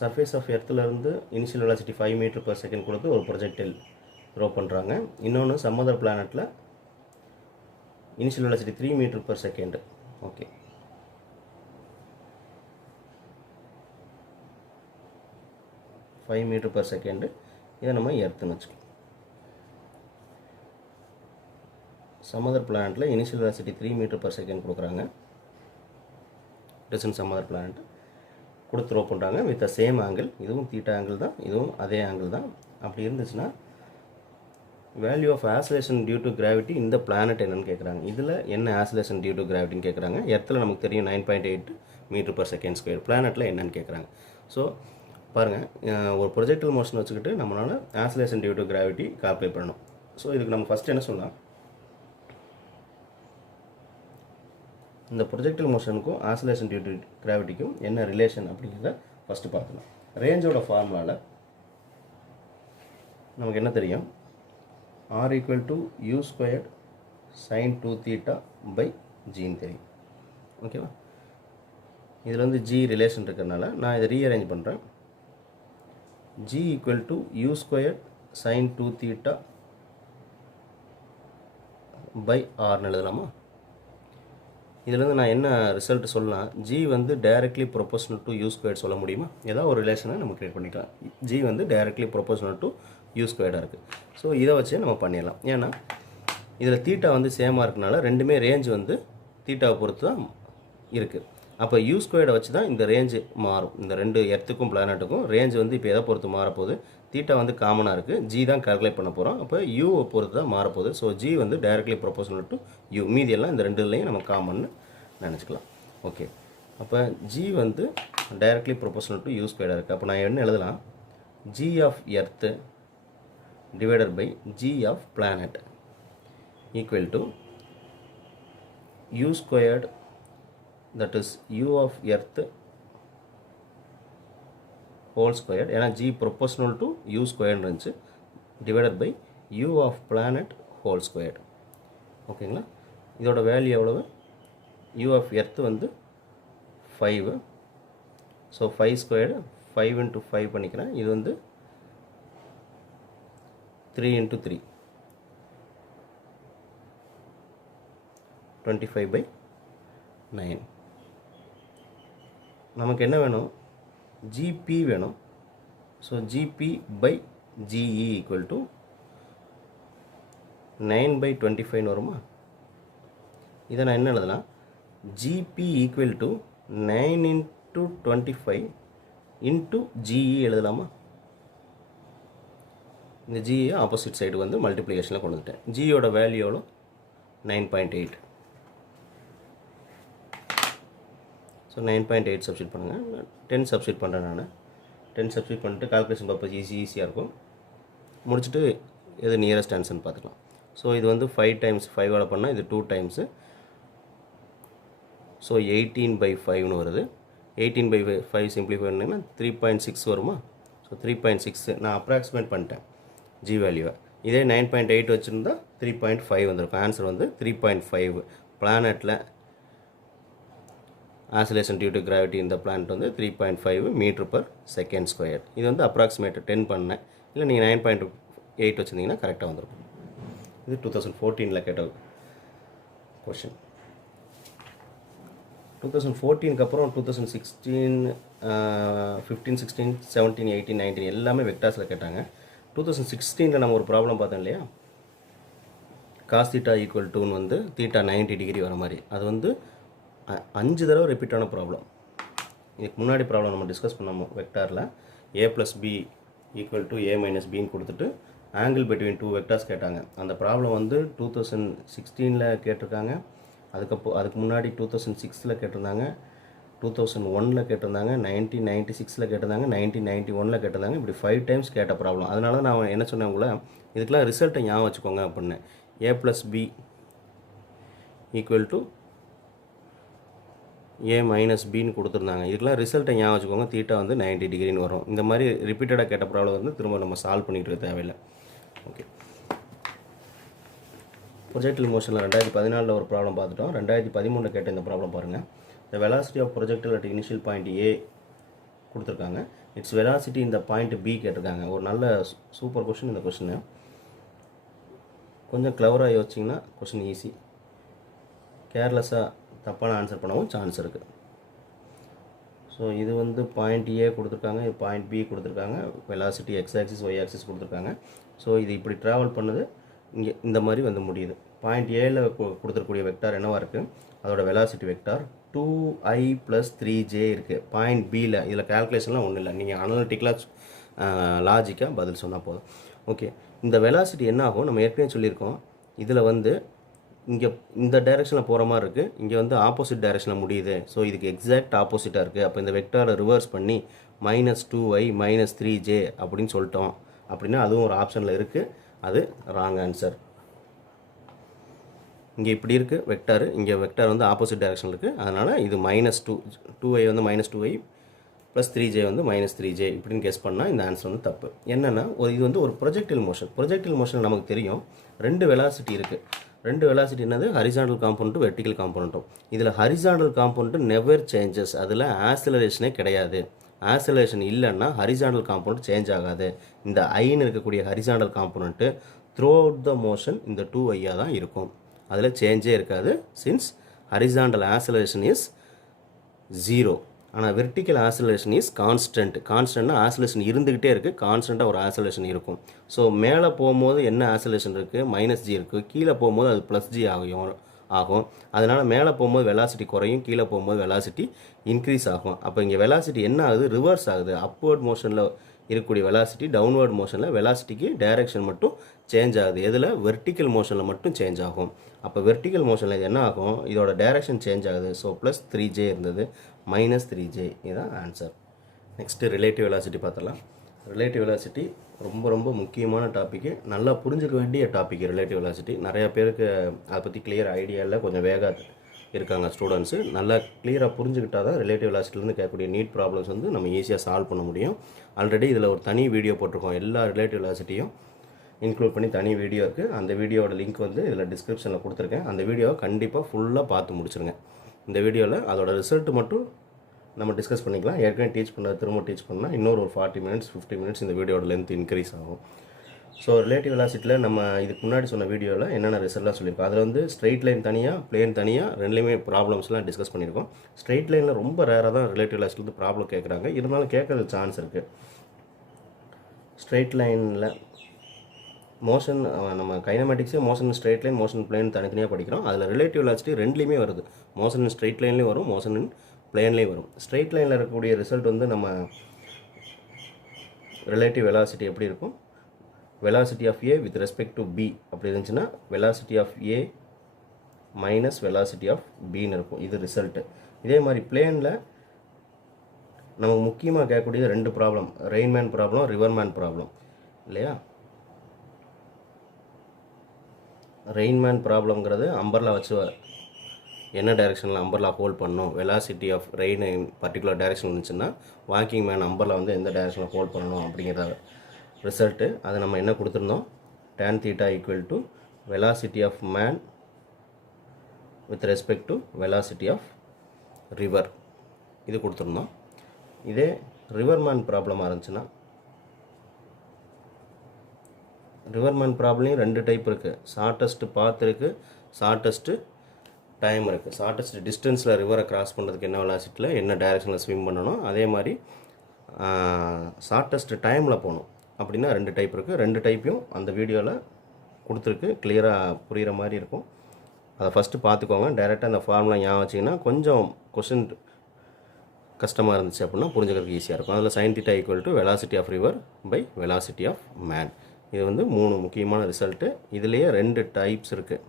சர்ஃபேஸ் ஆஃப் எர்த்துலேருந்து initial velocity 5 metre per second கொடுத்து ஒரு ப்ரொஜெக்டில் த்ரோ பண்ணுறாங்க. இன்னொன்று சம் அதர் பிளானட்டில் initial velocity 3 metre per second. Okay, metre per second. இதை நம்ம எர்த்துன்னு வச்சுக்கோம். சம் அதர் பிளானட்டில் initial velocity 3 metre per second கொடுக்குறாங்க. டிஸ்டன்ஸ் சம் அதர் பிளானட் கொடுத்து த்ரோ பண்ணுறாங்க வித் த சேம் ஆங்கிள். இதுவும் தீட்டா ஆங்கிள் தான், இதுவும் அதே ஆங்கிள் தான். அப்படி இருந்துச்சுன்னா value of oscillation due to gravity இந்த பிளானட் என்னன்னு கேட்குறாங்க. இதில் என்ன ஆசிலேஷன் டியூ டு கிராவிட்டின்னு கேட்குறாங்க. எர்த்தில் நமக்கு தெரியும் 9.8 மீட்டர் per செகண்ட் ஸ்கொயர். பிளானட்டில் என்னன்னு கேட்குறாங்க. ஸோ பாருங்கள், ஒரு ப்ரொஜெக்டல் மோஷன் வச்சுக்கிட்டு நம்மளால் oscillation due to gravity calculate பண்ணணும். ஸோ இதுக்கு நம்ம ஃபஸ்ட் என்ன சொல்லலாம், இந்த ப்ரொஜெக்டல் மோஷனுக்கும் ஆசிலேஷன் டியூ டு கிராவிட்டிக்கும் என்ன ரிலேஷன் அப்படிங்கிறத ஃபஸ்ட்டு பார்க்கலாம். ரேஞ்சோட ஃபார்முலாவில் நமக்கு என்ன தெரியும், r = u² sin 2θ by gன்னு தெரியும். ஓகேவா, இதில் வந்து g ரிலேஷன் இருக்கிறதுனால நான் இதை ரீஅரேஞ்ச் பண்ணுறேன். g = u² sin 2θ by r எழுதலாமா? இதிலேருந்து நான் என்ன ரிசல்ட் சொல்லலாம், g வந்து டைரக்ட்லி ப்ரொபோஷனல் டு u² சொல்ல முடியுமா? ஏதாவது ஒரு ரிலேஷனை நம்ம கிரியேட் பண்ணிக்கலாம். g வந்து டைரக்ட்லி ப்ரொபோஷனல் டு u² இருக்குது. ஸோ இதை வச்சு நம்ம பண்ணிடலாம். ஏன்னா இதில் தீட்டா வந்து சேமாக இருக்கனால ரெண்டுமே ரேஞ்ச் வந்து தீட்டாவை பொறுத்து தான் இருக்குது. அப்போ u² வச்சு தான் இந்த ரேஞ்சு மாறும். இந்த ரெண்டு எர்த்துக்கும் பிளானட்டுக்கும் ரேஞ்ச் வந்து இப்போ எதை பொறுத்து மாறப்போகுது, தீட்டா வந்து காமனாக இருக்குது, g தான் கால்குலேட் பண்ண போகிறோம். அப்போ யூவை பொறுத்து தான் மாறப்போகுது. ஸோ g வந்து டைரக்ட்லி ப்ரொபோஷனல் டு u. மீதியெல்லாம் இந்த ரெண்டுலையும் நம்ம காமன்னு நினச்சிக்கலாம். ஓகே, அப்போ g வந்து டைரக்ட்லி ப்ரொபோஷனல் டு u² இருக்குது. அப்போ நான் என்ன எழுதலாம், g of earth divided by g of planet equal to u², that is u of earth whole squared, ஏன்னா g proportional to u² இருந்துச்சு, divided by u of planet whole squared. ஓகேங்களா, இதோட value எவ்வளவு, u of earth வந்து 5. So 5² 5 into 5 பண்ணிக்கிறேன். இது வந்து 3 into 3 25/9. நமக்கு என்ன வேணும், gp வேணும். So gp by ge equal to 9/25 வருமா? இதை நான் என்ன எழுதலாம், gp equal to 9 into 25 into ge எழுதலாமா? இந்த ge ஆப்போசிட் சைடு வந்து மல்டிப்ளிகேஷனில் கொண்டு வந்துட்டேன். gயோட வேல்யூ எவ்வளோ, 9.8. ஸோ 9.8 சப்ஸ்டியூட் பண்ணுங்கள். 10 சப்ஸ்டியூட் பண்ணுறேன் நான். 10 சப்ஸ்டியூட் பண்ணிட்டு கால்குலேஷன் பர்பஸ் ஈஸியாக இருக்கும். முடிச்சுட்டு எது நியரஸ்ட் ஆன்சர்னு பார்த்துக்கலாம். ஸோ இது வந்து 5 times 5 பண்ணால் இது 2 times. ஸோ 18/5 வருது. 18/5 சிம்பிளிஃபை பண்ணிங்கன்னா 3.6 வருமா? ஸோ 3.6 நான் அப்ராக்சிமேட் பண்ணிட்டேன் g வேல்யூவை. இதே 9.8 வச்சுருந்தா 3.5 வந்துருக்கும். ஆன்சர் வந்து 3.5. பிளானட்டில் ஆசிலேஷன் டியூ டு கிராவிட்டி இந்த பிளானட் வந்து 3.5 மீட்டர் per செகண்ட் ஸ்கொயர். இது வந்து அப்ராக்சிமேட் 10 பண்ணேன். இல்லை நீங்கள் 9.8 வச்சுருந்தீங்கன்னா கரெக்டாக வந்துருக்கும். இது 2014 கேட்ட கொஷின். 2014 அப்புறம் 2016, 15, 16, 17, 18, 19 எல்லாமே வெக்டார்ஸில் கேட்டாங்க. 2016 நம்ம ஒரு ப்ராப்ளம் பார்த்தோம் இல்லையா, காஸ் தீட்டா ஈக்குவல் டூன்னு வந்து தீட்டா 90 டிகிரி வர மாதிரி. அது வந்து 5 தடவை ரிப்பீட்டான ப்ராப்ளம். இதுக்கு முன்னாடி ப்ராப்ளம் நம்ம டிஸ்கஸ் பண்ணோம் வெக்டாரில். a + b equal to a - bன்னு கொடுத்துட்டு ஆங்கிள் பிட்வீன் 2 வெக்டார்ஸ் கேட்டாங்க. அந்த ப்ராப்ளம் வந்து 2016 கேட்டிருக்காங்க. அதுக்கு முன்னாடி 2006 கேட்டிருந்தாங்க, 2001 கேட்டிருந்தாங்க, 1996 கேட்டிருந்தாங்க, 1991 கேட்டிருந்தாங்க. இப்படி 5 times கேட்ட ப்ராப்ளம். அதனால நான் என்ன சொன்னேன் உங்களை, இதுக்கெலாம் ரிசல்ட்டை ஞாபகம் வச்சுக்கோங்க அப்படின்னு. a + b equal to A minus பின்னு கொடுத்துருந்தாங்க. இதுக்கெல்லாம் ரிசல்ட்டை ஞாபகம் வச்சுக்கோங்க. தீட்டா வந்து 90 டிகிரின்னு வரும். இந்த மாதிரி ரிப்பீட்டடாக கேட்ட ப்ராப்ளம் வந்து திரும்ப நம்ம சால்வ் பண்ணிகிட்டு இருக்க தேவையில்லை. ஓகே, ப்ரொஜெக்டில் மோஷனில் 2014 ஒரு ப்ராப்ளம் பார்த்துட்டோம். 2013 கேட்ட இந்த ப்ராப்ளம் பாருங்கள். The velocity of projectile at initial point A கொடுத்துருக்காங்க. இட்ஸ் வெலாசிட்டி இந்த பாயிண்ட் பி கேட்டிருக்காங்க. ஒரு நல்ல சூப்பர் கொஷின் இந்த கொஷின். கொஞ்சம் கிளவராக யோசிச்சிங்கன்னா கொஷின் ஈஸி. கேர்லெஸ்ஸாக தப்பான ஆன்சர் பண்ணவும் சான்ஸ் இருக்குது. ஸோ இது வந்து பாயிண்ட் ஏ கொடுத்துருக்காங்க, இது பாயிண்ட் பி கொடுத்துருக்காங்க, velocity X axis Y axis கொடுத்துருக்காங்க. ஸோ இது இப்படி ட்ராவல் பண்ணுது, இங்கே இந்த மாதிரி வந்து முடியுது. பாயிண்ட் ஏல கொடுத்துருக்கூடிய வெக்டார் என்னவாக இருக்குது, அதோட வெலாசிட்டி வெக்டார் 2i + 3j இருக்குது. பாயிண்ட் பியில் இதில் கேல்குலேஷன்லாம் ஒன்றும் இல்லை, நீங்கள் அனலிட்டிக்கலாக லாஜிக்காக பதில் சொன்னால் போதும். ஓகே, இந்த வெலாசிட்டி என்ன ஆகும், நம்ம ஏற்கனவே சொல்லியிருக்கோம். இதில் வந்து இங்கே இந்த டைரெக்ஷனில் போகிற மாதிரி இருக்குது, இங்கே வந்து ஆப்போசிட் டைரெக்ஷனில் முடியுது. ஸோ இதுக்கு எக்ஸாக்ட் ஆப்போசிட்டாக இருக்குது. அப்போ இந்த வெக்டாரை ரிவர்ஸ் பண்ணி -2i - 3j அப்படின்னு சொல்லிட்டோம் அப்படின்னா அதுவும் ஒரு ஆப்ஷனில் இருக்குது. அது ராங் ஆன்சர். இங்கே இப்படி இருக்குது வெக்டார், இங்கே வெக்டார் வந்து ஆப்போசிட் டைரெக்ஷனில் இருக்குது. அதனால் இது -2i வந்து -2i + 3j வந்து -3j இப்படின்னு கெஸ் பண்ணால் இந்த ஆன்சர் வந்து தப்பு. என்னென்னா இது வந்து ஒரு ப்ரொஜெக்டில் மோஷன். ப்ரொஜெக்டில் மோஷன் நமக்கு தெரியும், 2 வெலாசிட்டி இருக்குது. 2 வெலாசிட்டி என்னது, ஹரிசாண்டல் காம்பவுண்ட்டும் வெர்டிக்கல் காம்பவுண்ட்டும். இதில் ஹரிசாண்டல் காம்பவுண்ட் நெவர் சேஞ்சஸ், அதில் ஆக்சிலரேஷனே கிடையாது. ஆக்சிலரேஷன் இல்லைன்னா ஹரிசாண்டல் காம்பவுண்ட் சேஞ்ச் ஆகாது. இந்த ஐன்னு இருக்கக்கூடிய horizontal compound through out the motion இந்த 2i தான் இருக்கும், அதில் சேஞ்சே இருக்காது. சின்ஸ் ஹரிசாண்டல் ஆக்சிலரேஷன் இஸ் 0, ஆனால் வெர்டிக்கல் ஆக்சிலரேஷன் இஸ் கான்ஸ்டன்ட். கான்ஸ்டன்ட்னா ஆக்சிலரேஷன் இருந்துக்கிட்டே இருக்குது, கான்ஸ்டண்ட்டாக ஒரு ஆக்சிலரேஷன் இருக்கும். ஸோ மேலே போகும்போது என்ன ஆக்சிலரேஷன் இருக்குது, -g இருக்குது. கீழே போகும்போது அது +g ஆகும். அதனால் மேலே போகும்போது வெலாசிட்டி குறையும், கீழே போகும்போது வெலாசிட்டி இன்க்ரீஸ் ஆகும். அப்போ இங்கே வெலாசிட்டி என்ன ஆகுது, ரிவர்ஸ் ஆகுது. அப்வர்ட் மோஷனில் இருக்கக்கூடிய வெலாசிட்டி டவுன்வர்ட் மோஷனில் வெலாசிட்டிக்கு டைரெக்ஷன் மட்டும் சேஞ்ச் ஆகுது. எதில், வெர்டிக்கல் மோஷனில் மட்டும் சேஞ்ச் ஆகும். அப்போ வெர்டிக்கல் மோஷனில் என்ன ஆகும், இதோட டைரெக்ஷன் சேஞ்ச் ஆகுது. ஸோ +3j இருந்தது, -3j இதுதான் ஆன்சர். நெக்ஸ்ட்டு ரிலேட்டிவ் வெலாசிட்டி பார்த்தலாம். ரிலேட்டிவ் வெலாசிட்டி ரொம்ப ரொம்ப முக்கியமான டாப்பிக்கு, நல்லா புரிஞ்சுக்க வேண்டிய டாபிக் ரிலேட்டிவ் வெலாசிட்டி. நிறையா பேருக்கு அதை பற்றி கிளியர் ஐடியா இல்லை, கொஞ்சம் வேகாக இருக்காங்க ஸ்டூடெண்ட்ஸு. நல்லா கிளியராக புரிஞ்சுக்கிட்டால் தான் ரிலேட்டிவ் வெலாசிட்டிலேருந்து கேட்கக்கூடிய நீட் ப்ராப்ளம்ஸ் வந்து நம்ம ஈஸியாக சால்வ் பண்ண முடியும். ஆல்ரெடி இதில் ஒரு தனி வீடியோ போட்டிருக்கோம், எல்லா ரிலேட்டிவ் வெலாசிட்டியும் இன்க்ளூட் பண்ணி தனி வீடியோ இருக்குது. அந்த வீடியோட லிங்க் வந்து இதில் டிஸ்கிரிப்ஷனில் கொடுத்துருக்கேன். அந்த வீடியோவை கண்டிப்பாக ஃபுல்லாக பார்த்து முடிச்சுருங்க. இந்த வீடியோவில் அதோட ரிசல்ட்டு மட்டும் நம்ம டிஸ்கஸ் பண்ணிக்கலாம். ஏற்கனவே டீச் பண்ண திரும்ப டீச் பண்ணால் இன்னொரு ஒரு 40 மினிட்ஸ் 50 மினிட்ஸ் இந்த வீடியோட லென்த் இன்க்ரீஸ் ஆகும். ஸோ ரிலேட்டிவ் வெலாசிட்டியில் நம்ம இதுக்கு முன்னாடி சொன்ன வீடியோவில் என்னென்ன ரிசல்ட்லாம் சொல்லியிருக்கோம். அதில் வந்து ஸ்ட்ரெயிட் லைன் தனியாக, பிளேன் தனியாக, ரெண்டுலேயுமே ப்ராப்ளம்ஸ்லாம் டிஸ்கஸ் பண்ணியிருக்கோம். ஸ்ட்ரெயிட் லைனில் ரொம்ப ரேராக தான் ரிலேட்டிவ் வெலாசிட்டிலேருந்து ப்ராப்ளம் கேட்குறாங்க, இருந்தாலும் கேட்கறது சான்ஸ் இருக்குது. ஸ்ட்ரெயிட் லைனில் மோஷன், நம்ம கைனமேட்டிக்ஸே motion straight line, motion plane தனித்தனியாக படிக்கிறோம். அதில் ரிலேட்டிவ் வெலாசிட்டி ரெண்டுலேயுமே வருது. மோஷன் ஸ்ட்ரெயிட் லைன்லேயும் வரும், மோஷன் பிளேன்லேயும் வரும். ஸ்ட்ரெயிட் லைனில் இருக்கக்கூடிய ரிசல்ட் வந்து நம்ம ரிலேட்டிவ் வெலாசிட்டி எப்படி இருக்கும், velocity of A with respect to B அப்படி இருந்துச்சுன்னா velocity of A minus velocity of பின்னு இருக்கும். இது ரிசல்ட்டு. இதே மாதிரி பிளேனில் நமக்கு முக்கியமாக கேட்கக்கூடிய 2 problem, rain man problem, river man problem இல்லையா. ரெயின்மேன் ப்ராப்ளம்ங்கிறது அம்பர்லா வச்சு என்ன டைரெக்ஷனில் அம்பர்லா ஹோல்ட் பண்ணணும், velocity of rain particular direction இருந்துச்சுன்னா வாக்கிங் மேன் அம்பர்லா வந்து எந்த டைரெக்ஷனில் ஹோல்ட் பண்ணணும் அப்படிங்கிற ரிசல்ட்டு. அதை நம்ம என்ன கொடுத்துருந்தோம், tan theta = velocity of man with respect to velocity of river, இது கொடுத்துருந்தோம். இதே ரிவர்மேன் ப்ராப்ளமாக இருந்துச்சுன்னா, ரிவர்மேன் ப்ராப்ளம் 2 டைப் இருக்குது. ஷார்ட்டஸ்ட் பாத் இருக்குது, ஷார்ட்டஸ்ட்டு டைம் இருக்குது. ஷார்ட்டஸ்ட் டிஸ்டன்ஸில் ரிவரை கிராஸ் பண்ணுறதுக்கு என்ன வெலாசிட்டியில் என்ன டைரெக்ஷனில் ஸ்விம் பண்ணணும், அதே மாதிரி ஷார்ட்டஸ்ட் டைமில் போகணும். அப்படின்னா 2 டைப் இருக்குது. 2 டைப்பையும் அந்த வீடியோவில் கொடுத்துருக்கு, கிளியராக புரிகிற மாதிரி இருக்கும். அதை ஃபஸ்ட்டு பார்த்துக்கோங்க. டைரெக்டாக அந்த ஃபார்முலா ஞாபகம் வச்சிங்கன்னா கொஞ்சம் கொஷின் கஷ்டமாக இருந்துச்சு அப்படின்னா புரிஞ்சுக்கிறதுக்கு ஈஸியாக இருக்கும். அதில் sin theta = velocity of river by velocity of man. இது வந்து 3 முக்கியமான ரிசல்ட்டு. இதுலேயே 2 டைப்ஸ் இருக்குது,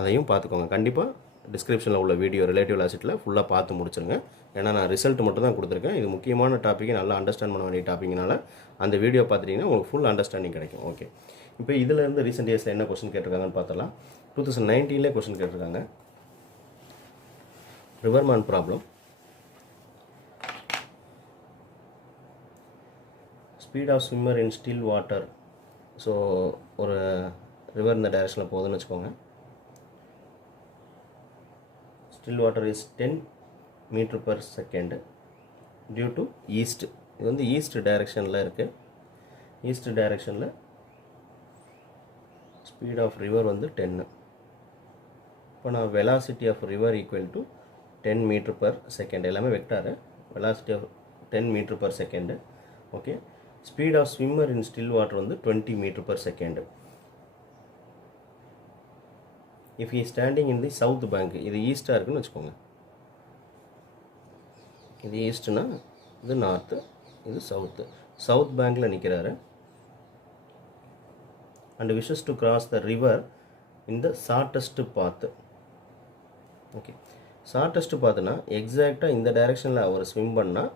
அதையும் பார்த்துக்கோங்க. கண்டிப்பாக டிஸ்கிரிப்ஷனில் உள்ள வீடியோ ரிலேட்டிவ் வெலாசிட்டியில் ஃபுல்லாக பார்த்து முடிச்சுருங்க. ஏன்னா நான் ரிசல்ட் மட்டும் தான் கொடுத்துருக்கேன். இது முக்கியமான டாப்பிக்கை நல்லா அண்டர்ஸ்டாண்ட் பண்ண வேண்டிய டாப்பிக்னால அந்த வீடியோ பார்த்துட்டிங்கன்னா உங்களுக்கு ஃபுல் அண்டர்ஸ்டாண்டிங் கிடைக்கும். ஓகே, இப்போ இதிலேருந்து ரீசெண்ட் இயர்ஸில் என்ன கொஸ்டின் கேட்டிருக்காங்கன்னு பார்த்தலாம். 2019 கொஸ்டின் கேட்டிருக்காங்க. riverman problem. Speed of swimmer in still water. So ஒரு river இந்த directionல போகுதுன்னு வச்சுக்கோங்க. Still water is 10 meter per second due to east. இது வந்து east directionல இருக்கு. East directionல speed of river வந்து 10. இப்போ நான் velocity of river equal to 10 meter per second. எல்லாமே vector. velocity of 10 meter per second. Okay. Speed of swimmer in still water வந்து 20 meter per second. If he is standing in the south bank, இது ஈஸ்டாக இருக்குன்னு வச்சுக்கோங்க. இது ஈஸ்ட்னா இது north, இது south. South பேங்கில் நிற்கிறாரு. And wishes to cross the river in the shortest பாத்து. ஓகே, ஷார்ட்டஸ்ட் பாத்துனா எக்ஸாக்டாக இந்த டைரெக்ஷனில் அவர் ஸ்விம் பண்ணால்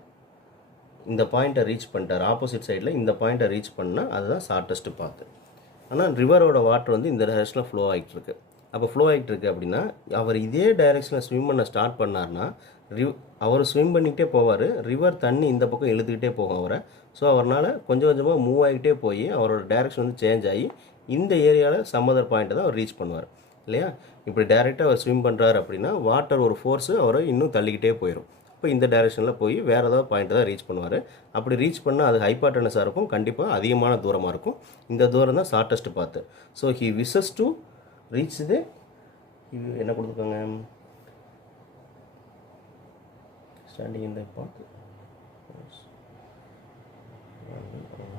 இந்த பாயிண்ட்டை ரீச் பண்ணிட்டார். ஆப்போசிட் சைடில் இந்த பாயிண்ட்டை ரீச் பண்ணால் அதுதான் ஷார்ட்டஸ்ட் பாத்து. ஆனால் ரிவரோட வாட்டர் வந்து இந்த டைரெக்ஷனில் ஃப்ளோ ஆகிட்டுருக்கு. அப்போ ஃப்ளோ ஆகிட்டு இருக்கு அப்படின்னா அவர் இதே டைரெக்ஷனில் ஸ்விம் பண்ண ஸ்டார்ட் பண்ணார்னா அவர் ஸ்விம் பண்ணிக்கிட்டே போவார். ரிவர் தண்ணி இந்த பக்கம் இழுத்துக்கிட்டே போகும் அவரை. ஸோ அவரால் கொஞ்சம் கொஞ்சமாக மூவ் ஆகிட்டே போய் அவரோட டைரெக்ஷன் வந்து சேஞ்ச் ஆகி இந்த ஏரியாவில் சம் அதர் பாயிண்ட்டை தான் அவர் ரீச் பண்ணுவார் இல்லையா. இப்படி டைரெக்டாக அவர் ஸ்விம் பண்ணுறாரு அப்படின்னா வாட்டர் ஒரு ஃபோர்ஸு அவரை இன்னும் தள்ளிக்கிட்டே போயிடும். இப்போ இந்த டைரெக்ஷனில் போய் வேறு ஏதாவது பாயிண்ட்டை தான் ரீச் பண்ணுவார். அப்படி ரீச் பண்ணால் அது ஹைபாட்டனஸாக இருக்கும், கண்டிப்பாக அதிகமான தூரமாக இருக்கும். இந்த தூரம் தான் ஷார்ட்டஸ்ட் பாத்து. So he wishes to reach இது என்ன கொடுத்துருக்காங்க, ஸ்டாண்டிங் இந்த பாத்து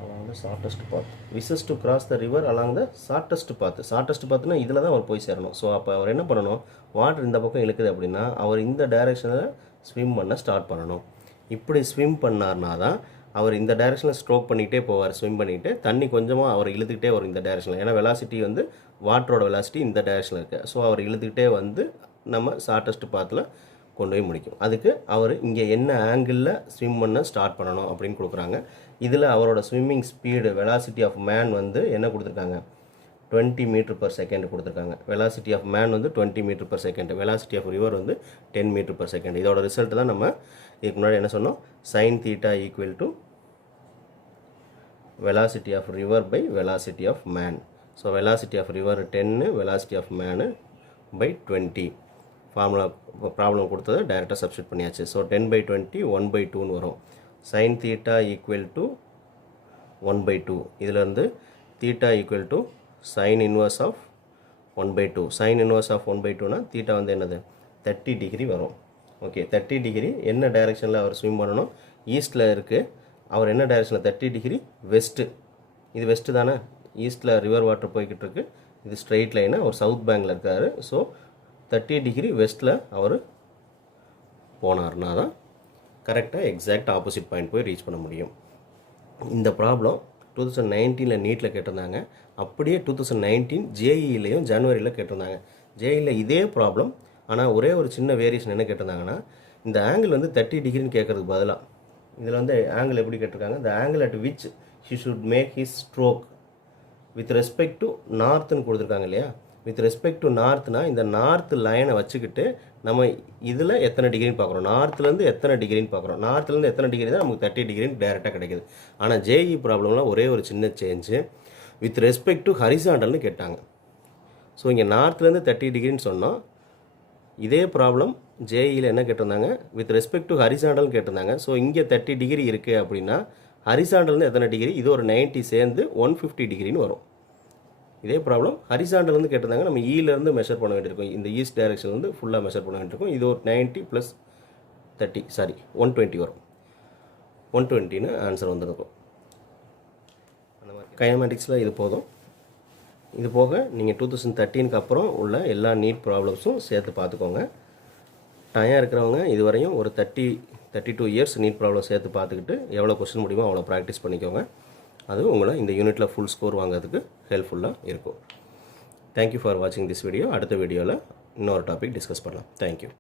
along the shortest path, wishes to cross the river along the shortest path. shortest pathனா இதில் தான் அவர் போய் சேரணும். ஸோ அப்போ அவர் என்ன பண்ணணும், வாட்டர் இந்த பக்கம் இழுக்குது அப்படின்னா அவர் இந்த டைரெக்ஷனில் ஸ்விம் பண்ண ஸ்டார்ட் பண்ணணும். இப்படி ஸ்விம் பண்ணார்னா தான் அவர் இந்த டைரெக்ஷனில் ஸ்ட்ரோக் பண்ணிகிட்டே போவார். ஸ்விம் பண்ணிவிட்டு தண்ணி கொஞ்சமாக அவர் இழுத்துக்கிட்டே வரும் இந்த டைரெக்ஷனில். ஏன்னா வெலாசிட்டி வந்து வாட்டரோட வெலாசிட்டி இந்த டைரெக்ஷனில் இருக்குது. ஸோ அவர் இழுத்துக்கிட்டே வந்து நம்ம ஷார்ட்டஸ்ட் பாத்தில் கொண்டு போய் முடிக்கும். அதுக்கு அவர் இங்கே என்ன ஆங்கிளில் ஸ்விம் பண்ண ஸ்டார்ட் பண்ணணும் அப்படின்னு கொடுக்குறாங்க. இதில் அவரோட swimming speed velocity of man வந்து என்ன கொடுத்துருக்காங்க, 20 மீட்டர் பர் செகண்ட் கொடுத்துருக்காங்க. வெலாசிட்டி ஆஃப் மேன் வந்து 20 metre per second, velocity of river வந்து 10 மீட்டர் பர் செகண்ட். இதோட ரிசல்ட் தான் நம்ம இதுக்கு முன்னாடி என்ன சொன்னோம், sine theta equal to velocity of river by velocity of man. So velocity of river 10, velocity of man by 20. Formula problem கொடுத்தது டைரெக்டாக சப்ஸ்டிட் பண்ணியாச்சு. ஸோ 10/20 1/2 வரும். Sine theta equal to 1/2. இதிலேருந்து theta equal to sine inverse of 1/2. Sine inverse of 1/2னா theta வந்து என்னது 30 degree வரும். Okay, 30 degree என்ன டைரெக்ஷனில் அவர் ஸ்விம் பண்ணணும், ஈஸ்ட்டில் இருக்குது. அவர் என்ன டைரெக்ஷனில் 30 டிகிரி வெஸ்ட்டு. இது வெஸ்ட்டு தானே, ஈஸ்ட்டில் ரிவர் வாட்டர் போய்கிட்டு இருக்கு. இது ஸ்ட்ரெயிட் லைனாக அவர் சவுத் பேங்கில் இருக்கார். ஸோ 30 டிகிரி வெஸ்ட்டில் அவர் போனார்னா தான் கரெக்டாக எக்ஸாக்ட் ஆப்போசிட் பாயிண்ட் போய் ரீச் பண்ண முடியும். இந்த ப்ராப்ளம் 2019 நீட்டில் கேட்டிருந்தாங்க. அப்படியே 2019 ஜேஇலையும் ஜனவரியில் கேட்டிருந்தாங்க. ஜேஇயில் இதே ப்ராப்ளம், ஆனால் ஒரே ஒரு சின்ன வேரியேஷன் என்ன கேட்டிருந்தாங்கன்னா, இந்த ஆங்கிள் வந்து 30 டிகிரின்னு கேட்குறதுக்கு பதிலாக இதில் வந்து ஆங்கிள் எப்படி கேட்டிருக்காங்க, the angle at which he should make his stroke with respect to நார்த்துன்னு கொடுத்துருக்காங்க இல்லையா. வித் ரெஸ்பெக்ட் டு நார்த்னா இந்த நார்த் லைனை வச்சுக்கிட்டு நம்ம இதில் எத்தனை டிகிரின்னு பார்க்குறோம், நார்த்துலேருந்து எத்தனை டிகிரின்னு பார்க்குறோம். நார்த்துலேருந்து எத்தனை டிகிரி தான் நமக்கு 30 டிகிரின்னு டேரெக்டாக கிடைக்குது. ஆனால் ஜேஇ ப்ராப்ளம்லாம் ஒரே ஒரு சின்ன சேஞ்சு, வித் ரெஸ்பெக்ட் டு ஹரிசாண்டல்னு கேட்டாங்க. ஸோ இங்கே நார்த்லேருந்து 30 டிகிரின்னு சொன்னோம். இதே ப்ராப்ளம் ஜேஇயில் என்ன கேட்டிருந்தாங்க, வித் ரெஸ்பெக்ட் டு ஹரிசாண்டல்னு கேட்டிருந்தாங்க. ஸோ இங்கே 30 டிகிரி இருக்குது அப்படின்னா ஹரிசாண்டல்னு எத்தனை டிகிரி, இது ஒரு 90 சேர்ந்து 150 டிகிரின்னு வரும். இதே ப்ராப்ளம் ஹரிசாண்டல்லேருந்து கேட்டிருந்தாங்க. நம்ம ஈலேருந்து மெஷர் பண்ண வேண்டியிருக்கும். இந்த ஈஸ்ட் டைரெக்ஷன் வந்து ஃபுல்லாக மெஷர் பண்ண வேண்டியிருக்கும். இது ஒரு 90 + 30 120 வரும். 120ன்னு ஆன்சர் வந்துருக்கும். அந்த மாதிரி கைனமேட்டிக்ஸில் இது போதும். இது போக நீங்கள் 2013க்கு அப்புறம் உள்ள எல்லா நீட் ப்ராப்ளம்ஸும் சேர்த்து பார்த்துக்கோங்க. டைம் இருக்கிறவங்க இதுவரையும் ஒரு 32 இயர்ஸ் நீட் ப்ராப்ளம் சேர்த்து பார்த்துக்கிட்டு எவ்வளோ கொஸ்டின் முடியுமோ அவ்வளோ ப்ராக்டிஸ் பண்ணிக்கோங்க. அது உங்களை இந்த யூனிட்டில் ஃபுல் ஸ்கோர் வாங்கிறதுக்கு ஹெல்ப்ஃபுல்லாக இருக்கும். தேங்க்யூ ஃபார் வாட்சிங் திஸ் வீடியோ. அடுத்த வீடியோவில் இன்னொரு டாபிக் டிஸ்கஸ் பண்ணலாம். தேங்க்யூ.